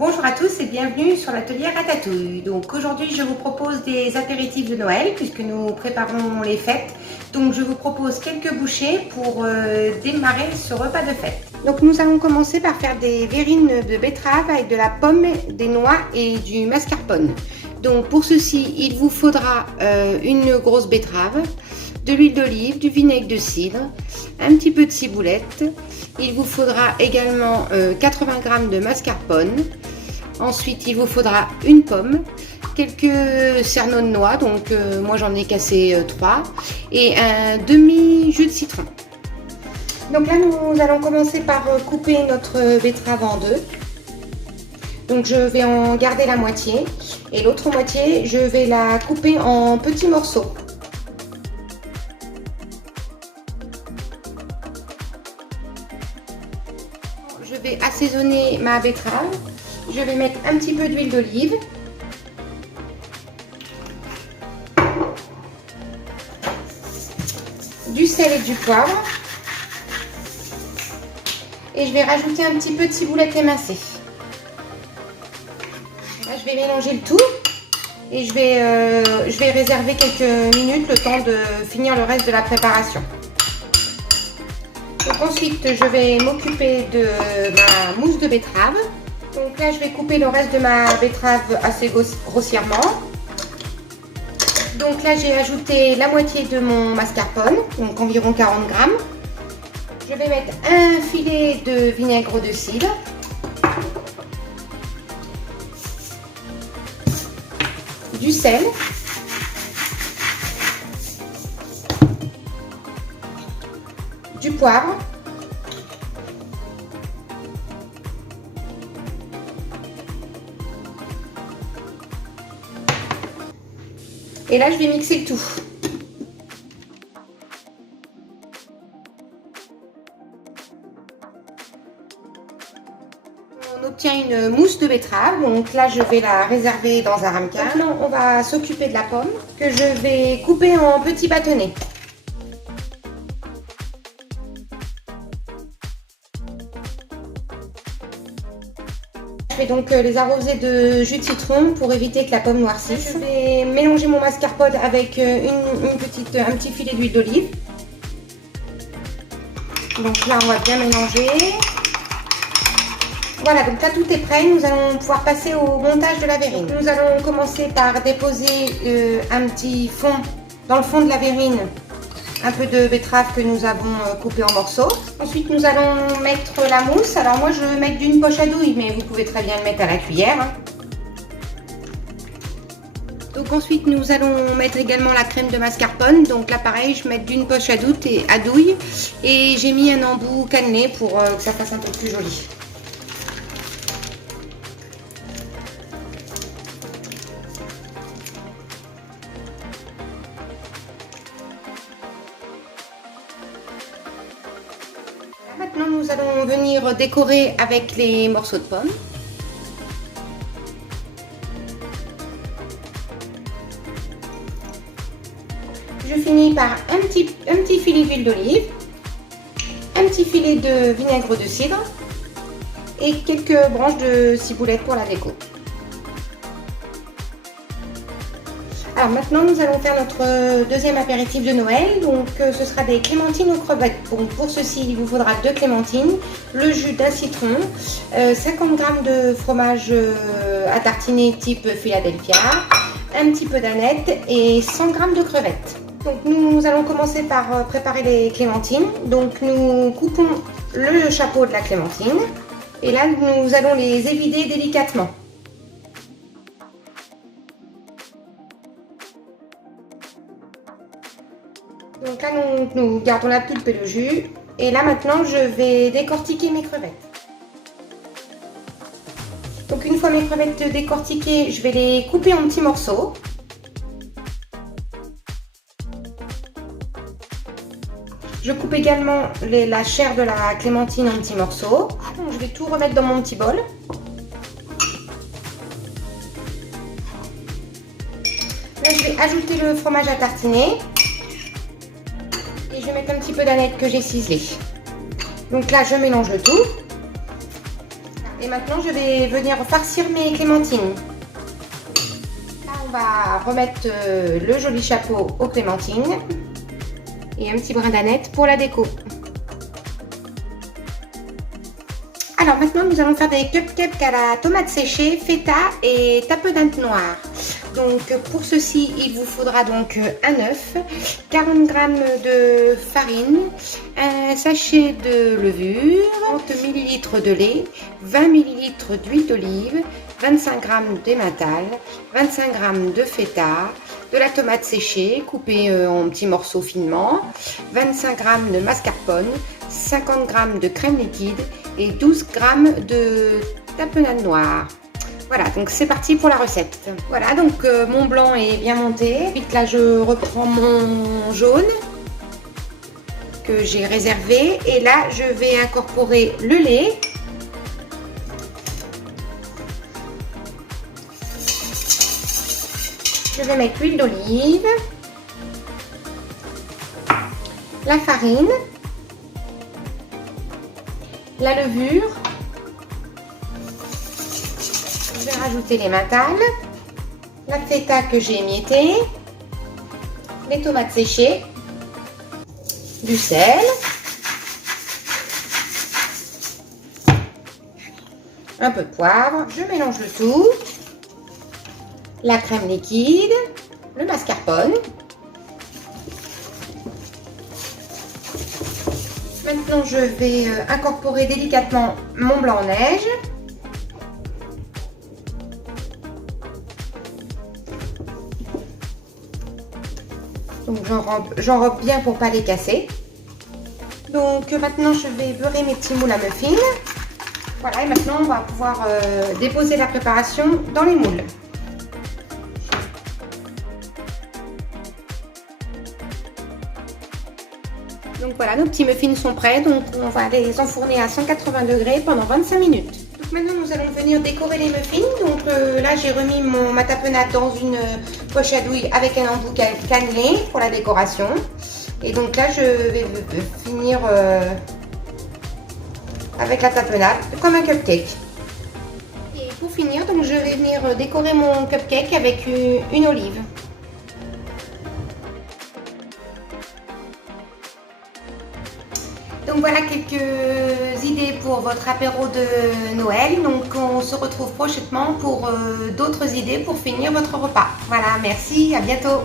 Bonjour à tous et bienvenue sur l'atelier Ratatouille. Donc aujourd'hui je vous propose des apéritifs de Noël puisque nous préparons les fêtes. Donc je vous propose quelques bouchées pour démarrer ce repas de fête. Donc nous allons commencer par faire des verrines de betterave avec de la pomme, des noix et du mascarpone. Donc pour ceci il vous faudra une grosse betterave, de l'huile d'olive, du vinaigre de cidre, un petit peu de ciboulette. Il vous faudra également 80 g de mascarpone. Ensuite, il vous faudra une pomme, quelques cerneaux de noix, donc moi j'en ai cassé 3, et un demi-jus de citron. Donc là, nous allons commencer par couper notre betterave en deux. Donc je vais en garder la moitié, et l'autre moitié, je vais la couper en petits morceaux. Je vais assaisonner ma betterave. Je vais mettre un petit peu d'huile d'olive, du sel et du poivre, et je vais rajouter un petit peu de ciboulette émincée. Là, je vais mélanger le tout et je vais réserver quelques minutes le temps de finir le reste de la préparation. Donc ensuite, je vais m'occuper de ma mousse de betterave. Donc là, je vais couper le reste de ma betterave assez grossièrement. Donc là, j'ai ajouté la moitié de mon mascarpone, donc environ 40 g. Je vais mettre un filet de vinaigre de cidre. Du sel. Du poivre. Et là, je vais mixer le tout. On obtient une mousse de betterave. Donc là, je vais la réserver dans un ramequin. Maintenant, on va s'occuper de la pomme que je vais couper en petits bâtonnets. Je vais donc les arroser de jus de citron pour éviter que la pomme noircisse. Je vais mélanger mon mascarpone avec un petit filet d'huile d'olive. Donc là, on va bien mélanger. Voilà, donc là tout est prêt. Nous allons pouvoir passer au montage de la verrine. Nous allons commencer par déposer un petit fond dans le fond de la verrine. Un peu de betterave que nous avons coupé en morceaux. Ensuite, nous allons mettre la mousse. Alors moi, je vais mettre d'une poche à douille, mais vous pouvez très bien le mettre à la cuillère. Donc ensuite, nous allons mettre également la crème de mascarpone. Donc là, pareil, je vais mettre d'une poche à douille. Et j'ai mis un embout cannelé pour que ça fasse un peu plus joli. Maintenant, nous allons venir décorer avec les morceaux de pommes. Je finis par un petit filet d'huile d'olive, un petit filet de vinaigre de cidre et quelques branches de ciboulette pour la déco. Alors maintenant, nous allons faire notre deuxième apéritif de Noël. Donc ce sera des clémentines aux crevettes. Donc pour ceci, il vous faudra 2 clémentines, le jus d'un citron, 50 g de fromage à tartiner type Philadelphia, un petit peu d'aneth et 100 g de crevettes. Donc nous allons commencer par préparer les clémentines. Donc nous coupons le chapeau de la clémentine et là nous allons les évider délicatement. Donc là, nous gardons la pulpe et le jus. Et là, maintenant, je vais décortiquer mes crevettes. Donc une fois mes crevettes décortiquées, je vais les couper en petits morceaux. Je coupe également la chair de la clémentine en petits morceaux. Donc, je vais tout remettre dans mon petit bol. Là, je vais ajouter le fromage à tartiner. Et je vais mettre un petit peu d'aneth que j'ai ciselé. Donc là, je mélange le tout. Et maintenant, je vais venir farcir mes clémentines. Là, on va remettre le joli chapeau aux clémentines et un petit brin d'aneth pour la déco. Alors maintenant, nous allons faire des cupcakes à la tomate séchée, feta et tapenade noire. Donc pour ceci, il vous faudra donc un œuf, 40 g de farine, un sachet de levure, 30 ml de lait, 20 ml d'huile d'olive, 25 g d'emmental, 25 g de feta, de la tomate séchée coupée en petits morceaux finement, 25 g de mascarpone, 50 g de crème liquide et 12 g de tapenade noire. Voilà, donc c'est parti pour la recette. Voilà, donc mon blanc est bien monté. Ensuite là, je reprends mon jaune que j'ai réservé. Et là, je vais incorporer le lait. Je vais mettre l'huile d'olive, la farine, la levure. Je vais rajouter l'emmental, la feta que j'ai émiettée, les tomates séchées, du sel, un peu de poivre. Je mélange le tout, la crème liquide, le mascarpone. Maintenant, je vais incorporer délicatement mon blanc-neige. Donc j'enrobe bien pour pas les casser. Donc maintenant je vais beurrer mes petits moules à muffins. Voilà, et maintenant on va pouvoir déposer la préparation dans les moules. Donc voilà, nos petits muffins sont prêts, donc on va les enfourner à 180 degrés pendant 25 minutes. Donc maintenant nous allons venir décorer les muffins. Donc là j'ai remis ma tapenade dans une poche à douille avec un embout cannelé pour la décoration. Et donc là je vais finir avec la tapenade comme un cupcake. Et pour finir, donc je vais venir décorer mon cupcake avec une olive. Donc voilà quelques idées pour votre apéro de Noël. Donc on se retrouve prochainement pour d'autres idées pour finir votre repas. Voilà, merci, à bientôt.